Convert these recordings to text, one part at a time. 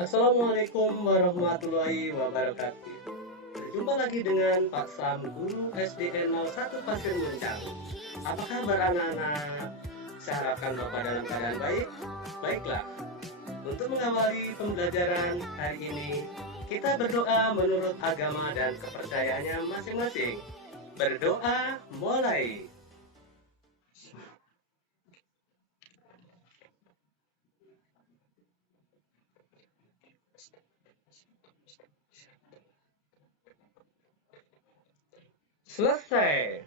Assalamualaikum warahmatullahi wabarakatuh. Berjumpa lagi dengan Pak Sam, Guru SDN 01 Pasir Muncang. Apa kabar anak-anak? Saya harapkan Bapak dalam keadaan baik. Baiklah, untuk mengawali pembelajaran hari ini, kita berdoa menurut agama dan kepercayaannya masing-masing. Berdoa mulai. Selesai.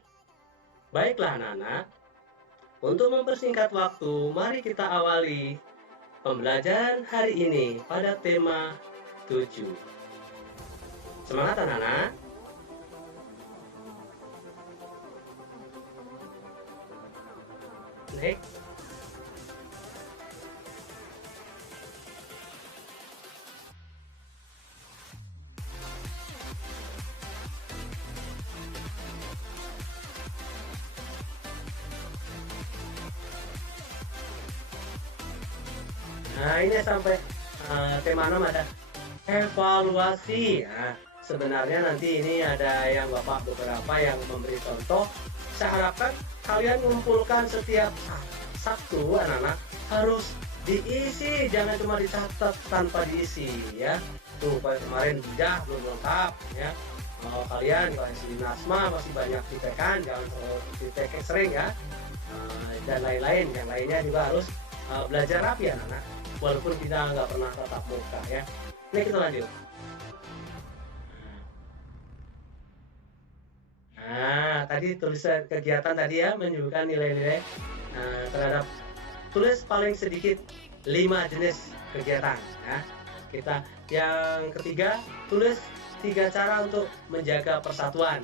Baiklah anak-anak, untuk mempersingkat waktu, mari kita awali pembelajaran hari ini pada tema 7. Semangat anak-anak. Next. Nah, ini sampai tema 6 ada evaluasi. Nah, sebenarnya nanti ini ada yang Bapak beberapa yang memberi contoh. Saya harapkan kalian mengumpulkan setiap Sabtu anak-anak harus diisi, jangan cuma dicatat tanpa diisi ya. Tuh kemarin udah belum lengkap ya. Kalau kalian masih di Nasma masih banyak ditekan, jangan ditekan sering ya. Dan lain-lain, yang lainnya juga harus belajar rapi anak-anak. Walaupun kita nggak pernah tatap muka ya. Ini kita lanjut. Nah, tadi tulisan kegiatan tadi ya menunjukkan nilai-nilai terhadap tulis paling sedikit 5 jenis kegiatan ya. Kita yang ketiga, tulis 3 cara untuk menjaga persatuan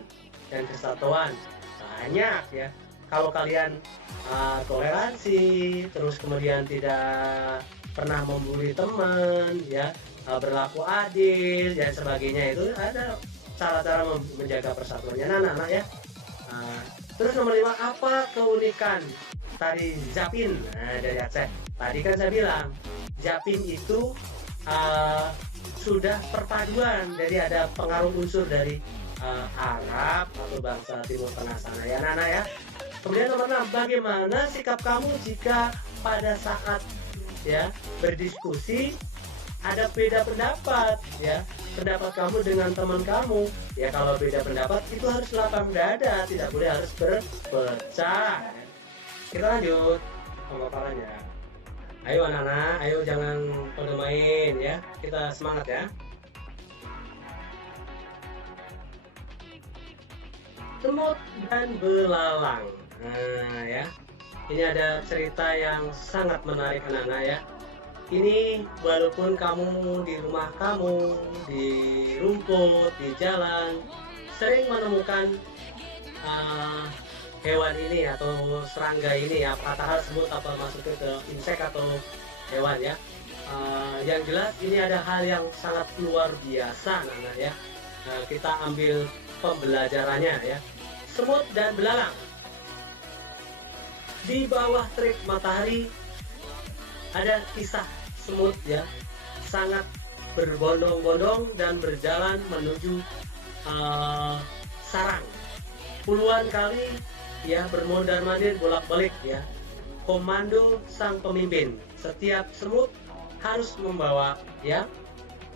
dan kesatuan. Banyak ya. Kalau kalian toleransi, terus kemudian tidak pernah membuli teman ya, berlaku adil dan sebagainya, itu ada cara-cara menjaga persatuannya anak-anak ya. Terus nomor 5, apa keunikan tari Japin? Nah, dari Aceh tadi kan saya bilang Japin itu sudah perpaduan, dari ada pengaruh unsur dari Arab atau bangsa Timur Tengah sana ya anak-anak ya. Kemudian nomor 6, bagaimana sikap kamu jika pada saat ya berdiskusi ada beda pendapat ya, pendapat kamu dengan teman kamu ya. Kalau beda pendapat itu harus lapang dada, tidak boleh harus berpecah. Kita lanjut pemaparannya. Ayo anak-anak, ayo jangan pada main ya, kita semangat ya. Semut dan belalang. Nah ya, ini ada cerita yang sangat menarik anak-anak ya. Ini walaupun kamu di rumah kamu, di rumput, di jalan, sering menemukan hewan ini atau serangga ini ya, kata semut apa masuk ke insek atau hewan ya. Yang jelas ini ada hal yang sangat luar biasa anak-anak ya. Kita ambil pembelajarannya ya. Semut dan belalang. Di bawah terik matahari ada kisah semut ya, sangat berbondong-bondong dan berjalan menuju sarang. Puluhan kali ya bermondar-mandir bolak-balik ya. Komando sang pemimpin. Setiap semut harus membawa ya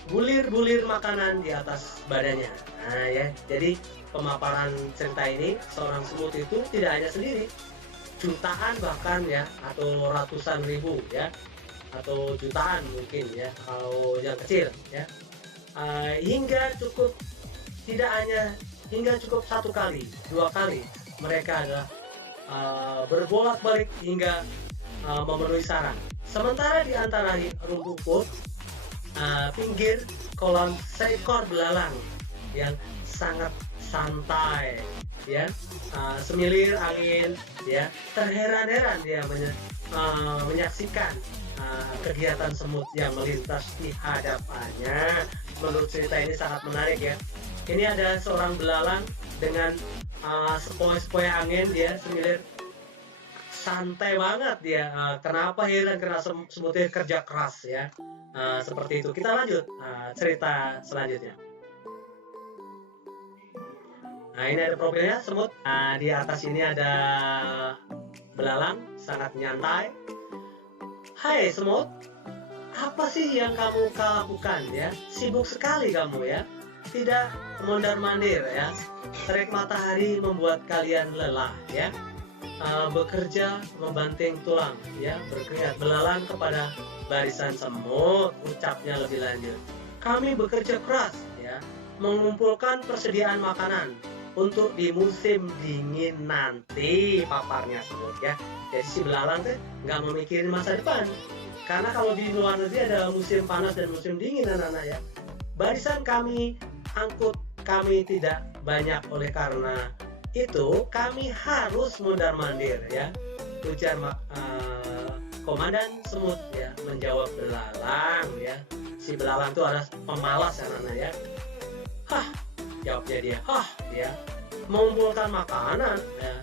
bulir-bulir makanan di atas badannya. Nah ya, jadi pemaparan cerita ini, seorang semut itu tidak hanya sendiri, jutaan bahkan ya, atau ratusan ribu ya, atau jutaan mungkin ya kalau yang kecil ya, hingga cukup tidak hanya hingga cukup 1 kali 2 kali mereka adalah berbolak-balik hingga memenuhi sarang. Sementara di antara rumput pinggir kolam, seekor belalang yang sangat santai ya, semilir angin ya, terheran-heran dia menyaksikan kegiatan semut yang melintas di hadapannya. Menurut cerita ini sangat menarik ya. Ini ada seorang belalang dengan sepoi-sepoi angin, dia semilir santai banget dia. Kenapa heran karena semutnya kerja keras ya. Seperti itu. Kita lanjut cerita selanjutnya. Nah, ini ada profilnya semut. Di atas ini ada belalang, sangat nyantai. Hai semut, apa sih yang kamu lakukan ya? Sibuk sekali kamu ya. Tidak mondar-mandir ya. Terik matahari membuat kalian lelah ya. Bekerja membanting tulang ya, berkeringat. Belalang kepada barisan semut ucapnya lebih lanjut. Kami bekerja keras ya, mengumpulkan persediaan makanan untuk di musim dingin nanti, paparnya semut ya. Jadi si belalang tuh nggak memikirin masa depan. Karena kalau di luar negeri ada musim panas dan musim dingin anak-anak ya. Barisan kami angkut kami tidak banyak, oleh karena itu kami harus mondar-mandir ya. Ujar komandan semut ya, menjawab belalang ya. Si belalang itu adalah pemalas anak-anak ya. Hah, jawabnya dia, ya, mengumpulkan makanan ya.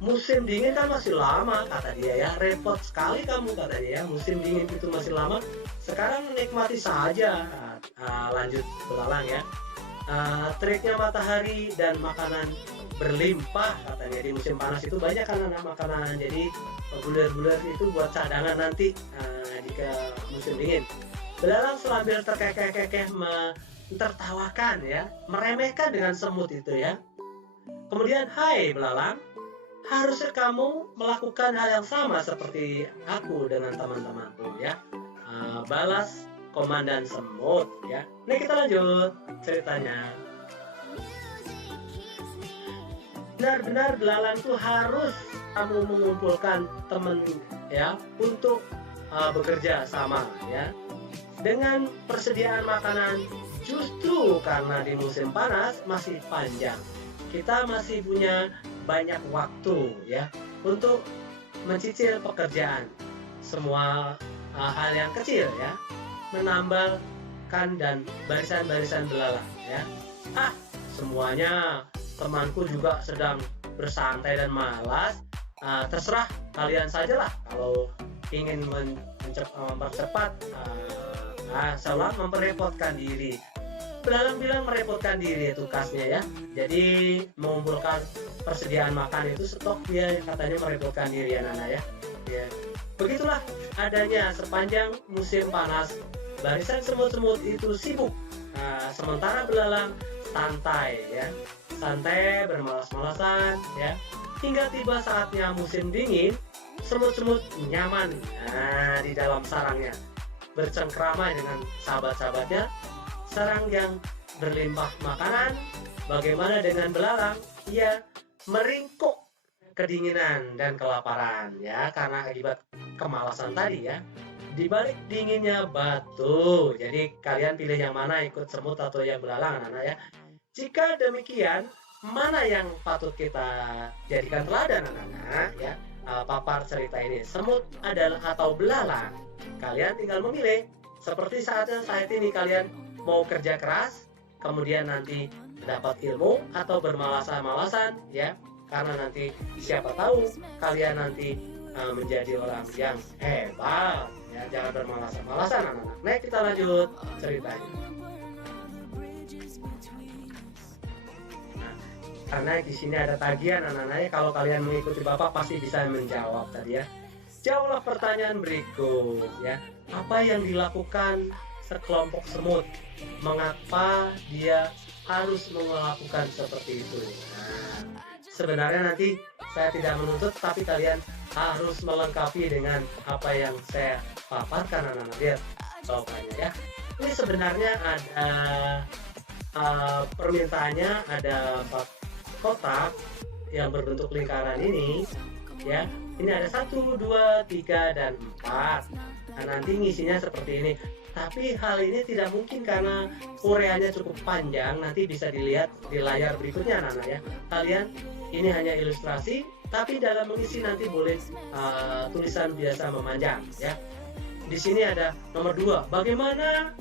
Musim dingin kan masih lama, kata dia ya. Repot sekali kamu, kata dia ya. Musim dingin itu masih lama. Sekarang nikmati saja. Lanjut belalang ya. Teriknya matahari dan makanan berlimpah, katanya. Di musim panas itu banyak kan anak makanan. Jadi bulir-bulir itu buat cadangan nanti jika musim dingin. Belalang sambil terkekeh-kekeh tertawakan ya, meremehkan dengan semut itu ya. Kemudian, hai belalang, harusnya kamu melakukan hal yang sama seperti aku dengan teman-temanku ya. Balas komandan semut ya. Ini kita lanjut ceritanya. Benar-benar belalang tuh harus kamu mengumpulkan teman ya untuk bekerja sama ya. Dengan persediaan makanan, justru karena di musim panas masih panjang, kita masih punya banyak waktu ya untuk mencicil pekerjaan. Semua hal yang kecil ya, menambalkan dan barisan-barisan belalang ya. Semuanya temanku juga sedang bersantai dan malas. Terserah kalian sajalah kalau ingin mempercepat. Seolah memperepotkan diri. Belalang bilang merepotkan diri tugasnya ya. Jadi mengumpulkan persediaan makan itu, stok dia katanya merepotkan diri anak-anak ya. Begitulah adanya sepanjang musim panas. Barisan semut-semut itu sibuk. Sementara belalang santai ya. Santai bermalas-malasan ya. Hingga tiba saatnya musim dingin, semut-semut nyaman di dalam sarangnya, bercengkrama dengan sahabat-sahabatnya. Sarang yang berlimpah makanan. Bagaimana dengan belalang? Ia meringkuk kedinginan dan kelaparan ya, karena akibat kemalasan tadi ya. Di balik dinginnya batu. Jadi kalian pilih yang mana, ikut semut atau yang belalang anak-anak ya. Jika demikian, mana yang patut kita jadikan teladan anak-anak ya? Papar cerita ini, semut adalah atau belalang? Kalian tinggal memilih. Seperti saat ini kalian mau kerja keras, kemudian nanti dapat ilmu, atau bermalasan-malasan ya, karena nanti siapa tahu kalian nanti menjadi orang yang hebat ya. Jangan bermalasan-malasan anak-anak. Nah, kita lanjut ceritanya. Karena di sini ada tagihan anak-anaknya, kalau kalian mengikuti Bapak pasti bisa menjawab tadi ya. Jawablah pertanyaan berikut ya. Apa yang dilakukan sekelompok semut? Mengapa dia harus melakukan seperti itu? Sebenarnya nanti saya tidak menuntut, tapi kalian harus melengkapi dengan apa yang saya paparkan anak-anak. Lihat jawabannya ya. Ini sebenarnya ada permintaannya, ada 4 kotak yang berbentuk lingkaran ini ya. Ini ada 1, 2, 3, dan 4. Nah, nanti ngisinya seperti ini. Tapi hal ini tidak mungkin karena ureanya cukup panjang. Nanti bisa dilihat di layar berikutnya anak-anak ya. Kalian, ini hanya ilustrasi, tapi dalam mengisi nanti boleh tulisan biasa memanjang ya. Di sini ada nomor 2. Bagaimana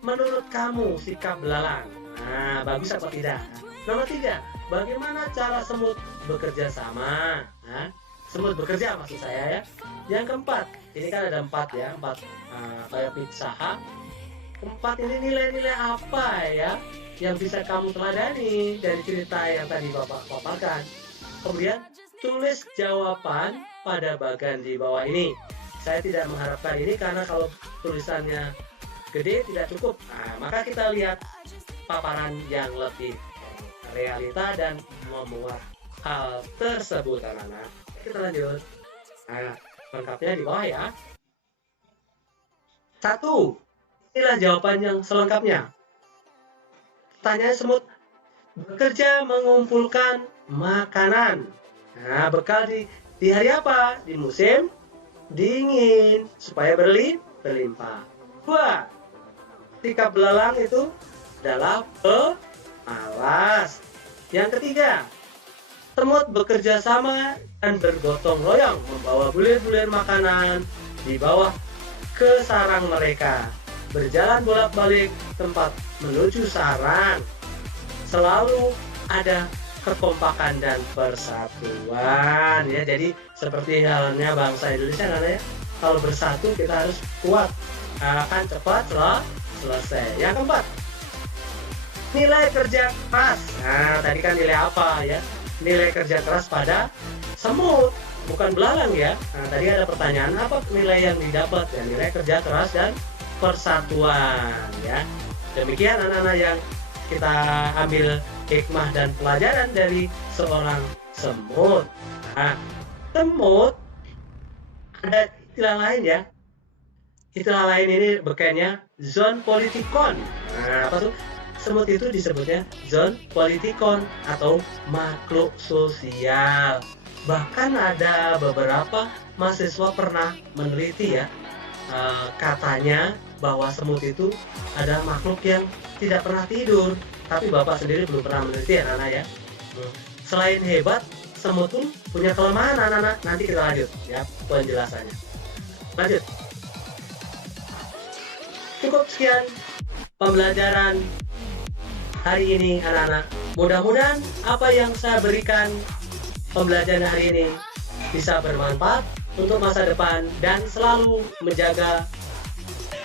menurut kamu sikap belalang? Nah, bagus apa tidak? Nomor 3. Bagaimana cara semut bekerja sama? Nah, semut bekerja maksud saya ya. Yang keempat, ini kan ada 4 ya, 4 kayak pizza. Keempat ini nilai-nilai apa ya yang bisa kamu teladani dari cerita yang tadi Bapak paparkan. Kemudian tulis jawaban pada bagian di bawah ini. Saya tidak mengharapkan ini karena kalau tulisannya gede tidak cukup. Maka kita lihat paparan yang lebih realita dan memuat hal tersebut, anak-anak. Kita lanjut. Lengkapnya di bawah ya. 1. Inilah jawaban yang selengkapnya. Tanya semut bekerja mengumpulkan makanan. Bekal di hari apa? Di musim dingin supaya berlimpah. 2. Ketika belalang itu adalah pemalas. Yang ketiga, semut bekerja sama dan bergotong royong membawa bulir-bulir makanan di bawah ke sarang mereka. Berjalan bolak-balik tempat menuju sarang. Selalu ada kekompakan dan persatuan ya. Jadi seperti halnya bangsa Indonesia kan ya. Kalau bersatu kita harus kuat, akan cepat selesai. Yang keempat, nilai kerja keras. Tadi kan nilai apa ya? Nilai kerja keras pada semut, bukan belalang ya. Tadi ada pertanyaan apa nilai yang didapat ya? Nilai kerja keras dan persatuan ya. Demikian anak-anak yang kita ambil hikmah dan pelajaran dari seorang semut. Semut ada istilah lain ya. Istilah lain ini berkaitannya zoopolitikon. Apa tuh? Semut itu disebutnya zoopolitikon atau makhluk sosial. Bahkan ada beberapa mahasiswa pernah meneliti ya, katanya bahwa semut itu adalah makhluk yang tidak pernah tidur. Tapi Bapak sendiri belum pernah meneliti ya, anak-anak ya. Selain hebat, semut pun punya kelemahan, anak-anak. Nanti kita lanjut ya penjelasannya. Lanjut. Cukup sekian pembelajaran hari ini, anak-anak. Mudah-mudahan apa yang saya berikan pembelajaran hari ini bisa bermanfaat untuk masa depan dan selalu menjaga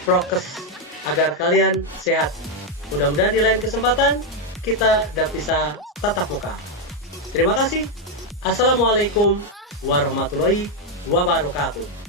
prokes agar kalian sehat. Mudah-mudahan di lain kesempatan kita bisa tatap muka. Terima kasih. Assalamualaikum warahmatullahi wabarakatuh.